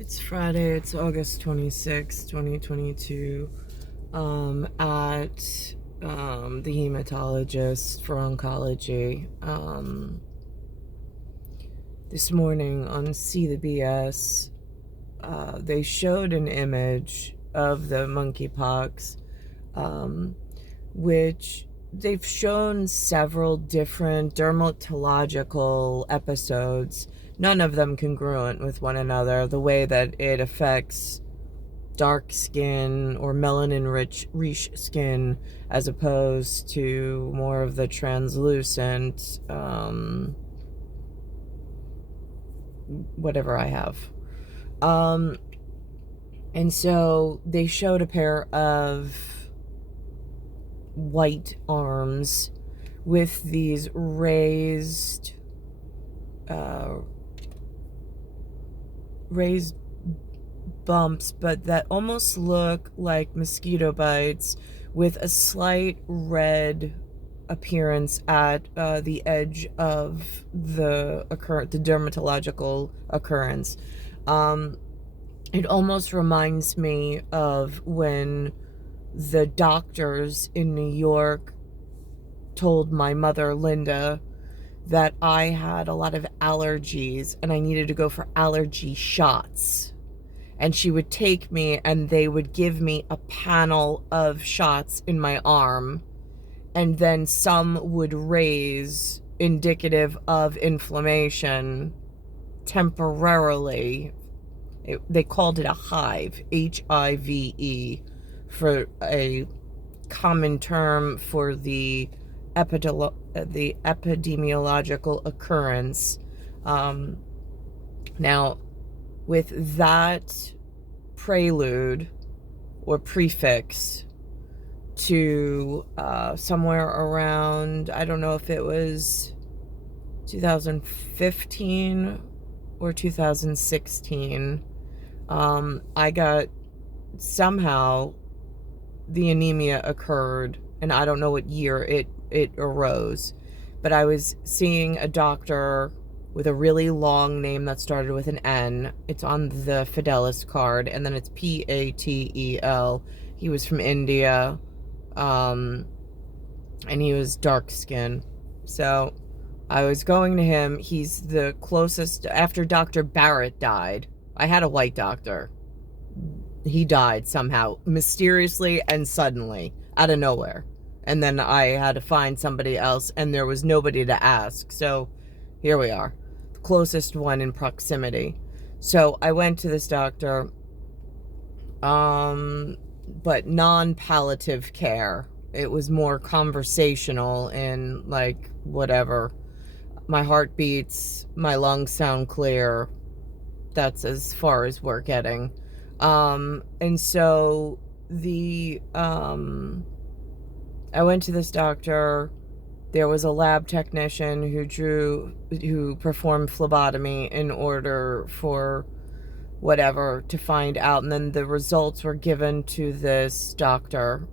It's Friday, it's August 26th, 2022, at the hematologist for oncology. This morning on See the BS, they showed an image of the monkeypox, which they've shown several different dermatological episodes, none of them congruent with one another, the way that it affects dark skin or melanin-rich skin as opposed to more of the translucent, whatever I have. And so they showed a pair of white arms with these raised bumps, but that almost look like mosquito bites with a slight red appearance at the edge of the dermatological occurrence. It almost reminds me of when the doctors in New York told my mother, Linda, that I had a lot of allergies and I needed to go for allergy shots. And she would take me and they would give me a panel of shots in my arm, and then some would raise, indicative of inflammation temporarily. They called it a hive, Hive, for a common term for the epidemiological occurrence. Now, with that prelude or prefix to somewhere around, I don't know if it was 2015 or 2016, I got, somehow the anemia occurred, and I don't know what year it arose, but I was seeing a doctor with a really long name that started with an N. It's on the Fidelis card, and then it's Patel. He was from India, and he was dark skinned. So I was going to him. He's the closest, after Dr. Barrett died. I had a white doctor. He died somehow, mysteriously and suddenly, out of nowhere. And then I had to find somebody else, and there was nobody to ask. So here we are, the closest one in proximity. So I went to this doctor, but non-palliative care. It was more conversational and like, whatever. My heart beats, my lungs sound clear. That's as far as we're getting. And so I went to this doctor. There was a lab technician who performed phlebotomy in order for whatever to find out. And then the results were given to this doctor.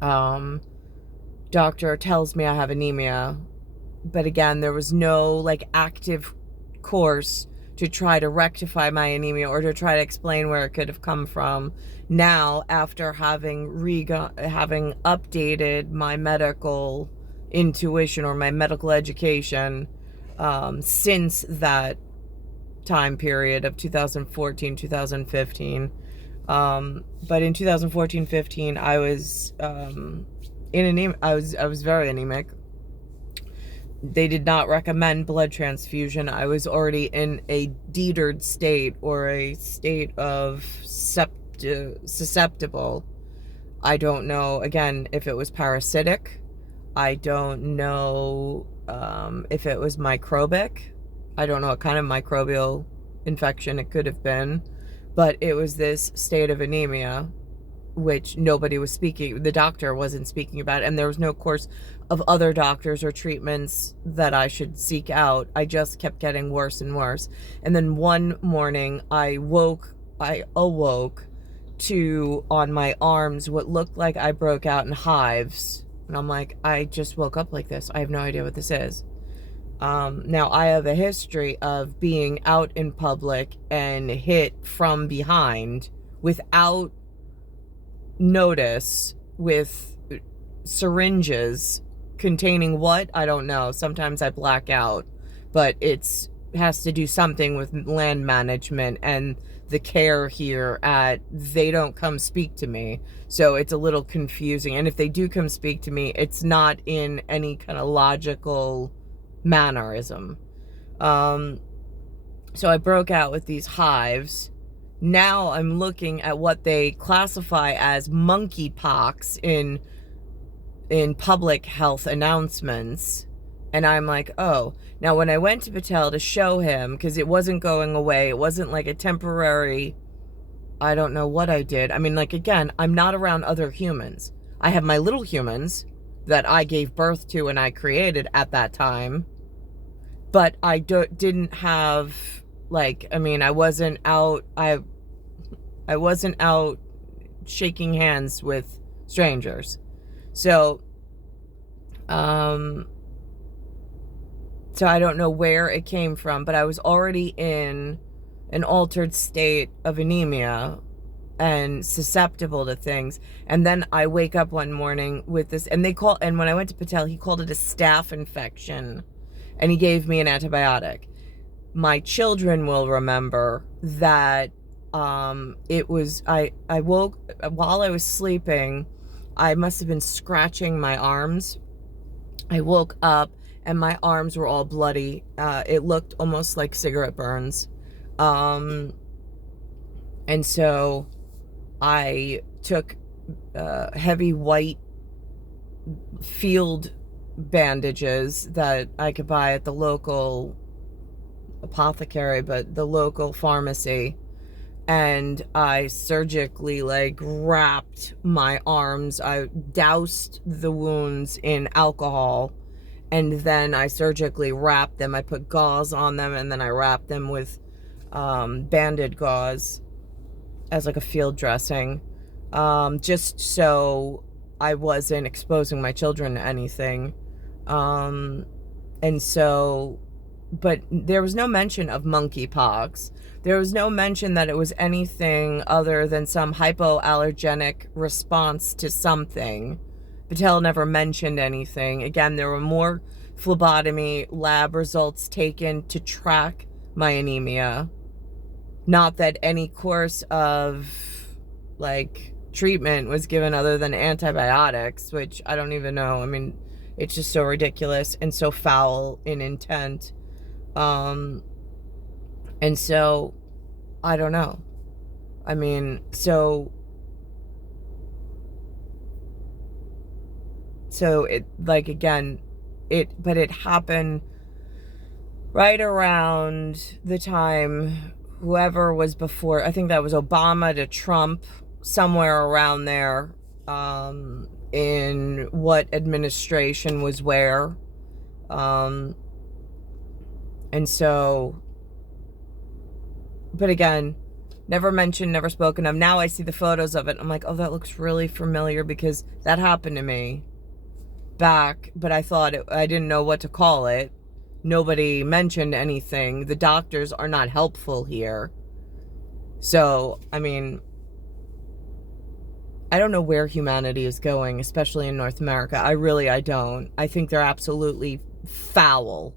Doctor tells me I have anemia, but again, there was no like active course to try to rectify my anemia or to try to explain where it could have come from. Now, after having updated my medical intuition or my medical education since that time period of 2014, 2015, but in 2014-15, I was I was very anemic. They did not recommend blood transfusion. I was already in a Dietered state, or a state of susceptible. I don't know, again, if it was parasitic. I don't know if it was microbic. I don't know what kind of microbial infection it could have been. But it was this state of anemia, which nobody was speaking, the doctor wasn't speaking about, and there was no course of other doctors or treatments that I should seek out. I just kept getting worse and worse. And then one morning I awoke to, on my arms, what looked like I broke out in hives. And I'm like, I just woke up like this. I have no idea what this is. Now, I have a history of being out in public and hit from behind without notice with syringes containing what? I don't know. Sometimes I black out, but it's has to do something with land management and the care here at they don't come speak to me. So it's a little confusing. And if they do come speak to me, it's not in any kind of logical mannerism. So I broke out with these hives. Now I'm looking at what they classify as monkeypox in public health announcements. And I'm like, oh. Now, when I went to Patel to show him, because it wasn't going away, it wasn't like a temporary, I don't know what I did. I mean, like, again, I'm not around other humans. I have my little humans that I gave birth to and I created at that time. But I didn't have, like, I mean, I wasn't out shaking hands with strangers. So, so I don't know where it came from, but I was already in an altered state of anemia and susceptible to things. And then I wake up one morning with this, and when I went to Patel, he called it a staph infection, and he gave me an antibiotic. My children will remember that it was, I woke, while I was sleeping, I must have been scratching my arms. I woke up and my arms were all bloody. It looked almost like cigarette burns. And so I took heavy white field bandages that I could buy at the local apothecary, but the local pharmacy. And I surgically wrapped my arms. I doused the wounds in alcohol, and then I surgically wrapped them. I put gauze on them, and then I wrapped them with banded gauze as like a field dressing, just so I wasn't exposing my children to anything. And so, but there was no mention of monkeypox. There was no mention that it was anything other than some hypoallergenic response to something. Patel never mentioned anything. Again, there were more phlebotomy lab results taken to track my anemia. Not that any course of, treatment was given other than antibiotics, which I don't even know. I mean, it's just so ridiculous and so foul in intent. And so, I don't know. I mean, so it, again, but it happened right around the time whoever was before, I think that was Obama to Trump, somewhere around there, in what administration was where. And so, but again, never mentioned, never spoken of. Now I see the photos of it. I'm like, oh, that looks really familiar because that happened to me back, but I didn't know what to call it. Nobody mentioned anything. The doctors are not helpful here. So, I mean, I don't know where humanity is going, especially in North America. I don't. I think they're absolutely foul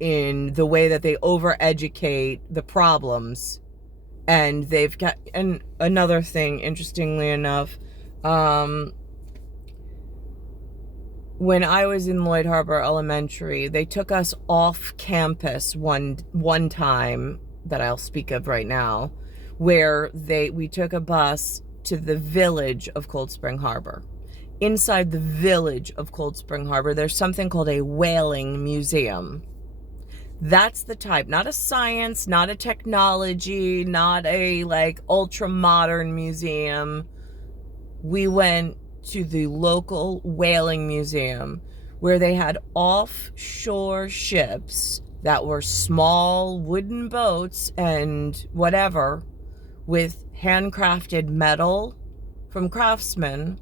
in the way that they overeducate the problems. And they've got, and another thing, interestingly enough, when I was in Lloyd Harbor Elementary, they took us off campus one time that I'll speak of right now, where we took a bus to the village of Cold Spring Harbor. Inside the village of Cold Spring Harbor, there's something called a whaling museum. That's the type, not a science, not a technology, not a ultra modern museum. We went to the local whaling museum where they had offshore ships that were small wooden boats and whatever with handcrafted metal from craftsmen,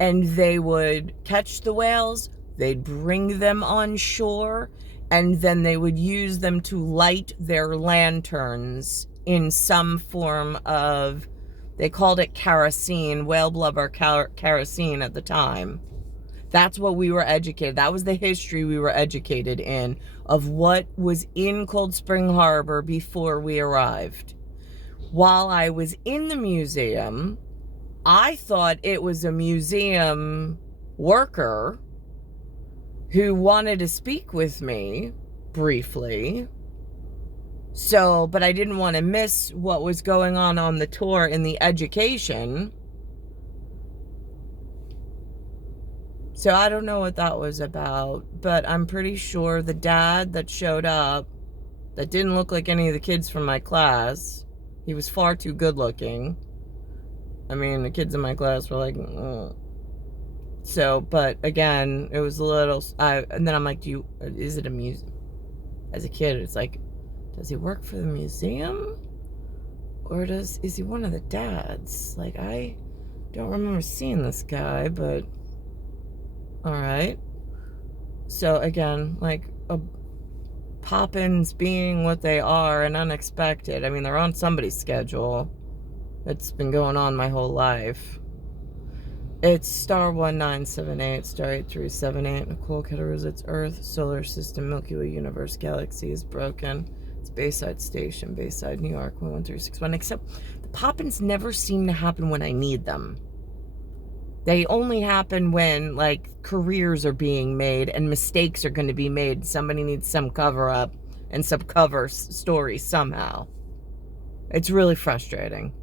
and they would catch the whales, they'd bring them on shore, and then they would use them to light their lanterns in some form of, they called it kerosene, whale blubber kerosene at the time. That's what we were educated. That was the history we were educated in of what was in Cold Spring Harbor before we arrived. While I was in the museum, I thought it was a museum worker who wanted to speak with me briefly. So, but I didn't want to miss what was going on the tour in the education. So I don't know what that was about, but I'm pretty sure the dad that showed up, that didn't look like any of the kids from my class, he was far too good looking. I mean, the kids in my class were like, ugh. So, but again, it was a little, and then I'm like, is it a museum? As a kid, it's like, does he work for the museum? Or is he one of the dads? Like, I don't remember seeing this guy, but all right. So again, like, Poppins being what they are and unexpected. I mean, they're on somebody's schedule. It's been going on my whole life. It's star 1978, star 8378, Nicole, Cattaruzza, it's Earth, solar system, Milky Way, universe, galaxy is broken. It's Bayside Station, Bayside, New York, 11361. Except the pop-ins never seem to happen when I need them. They only happen when, like, careers are being made and mistakes are going to be made. Somebody needs some cover-up and some cover story somehow. It's really frustrating.